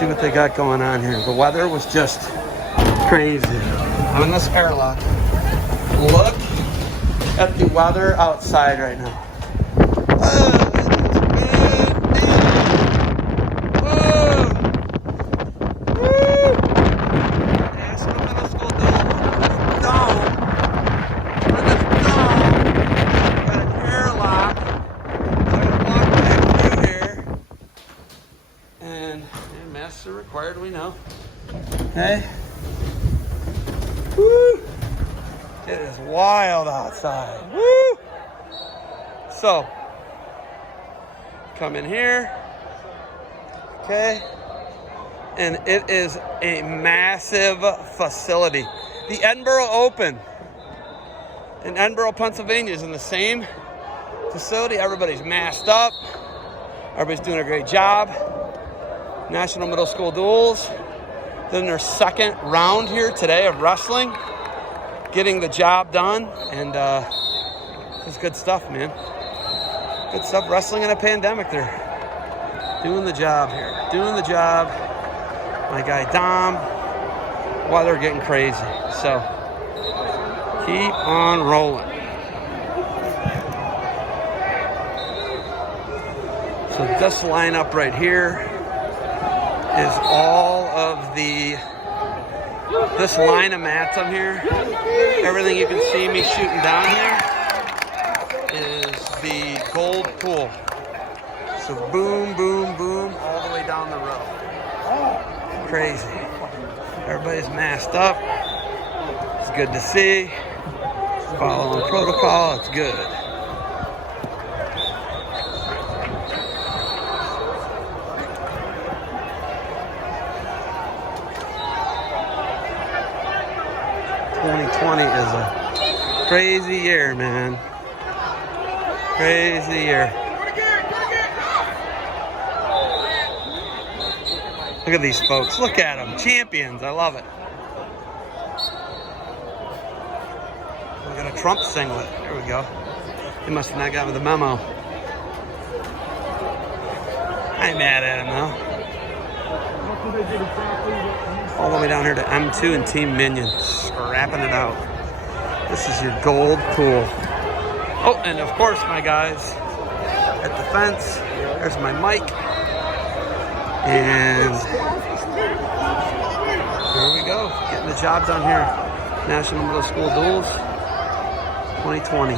see what they got going on here. The weather was just crazy. I'm in this airlock. Look at the weather outside right now. Masks are required, we know. Hey. Woo! It is wild outside. Woo! So, come in here. Okay. And it is a massive facility. The Edinburgh Open in Edinburgh, Pennsylvania is in the same facility. Everybody's masked up. Everybody's doing a great job. National Middle School Duels. Then their second round here today of wrestling. Getting the job done. And it's good stuff, man. Good stuff. Wrestling in a pandemic. They're doing the job here. Doing the job. My guy Dom. While they're getting crazy. So keep on rolling. So this lineup right here is all of this line of mats on here. Everything you can see me shooting down here is the gold pool. So boom, boom, boom, all the way down the row. Crazy. Everybody's masked up. It's good to see. Following protocol, it's good. Is a crazy year, man. Crazy year. Look at these folks. Look at them. Champions. I love it. We got a Trump singlet. There we go. He must have not gotten the memo. I ain't mad at him, though. All the way down here to M2 and Team Minion. Scrapping it out. This is your gold pool. Oh, and of course, my guys at the fence. There's my mic. And here we go. Getting the job done here. National Middle School Duels 2020.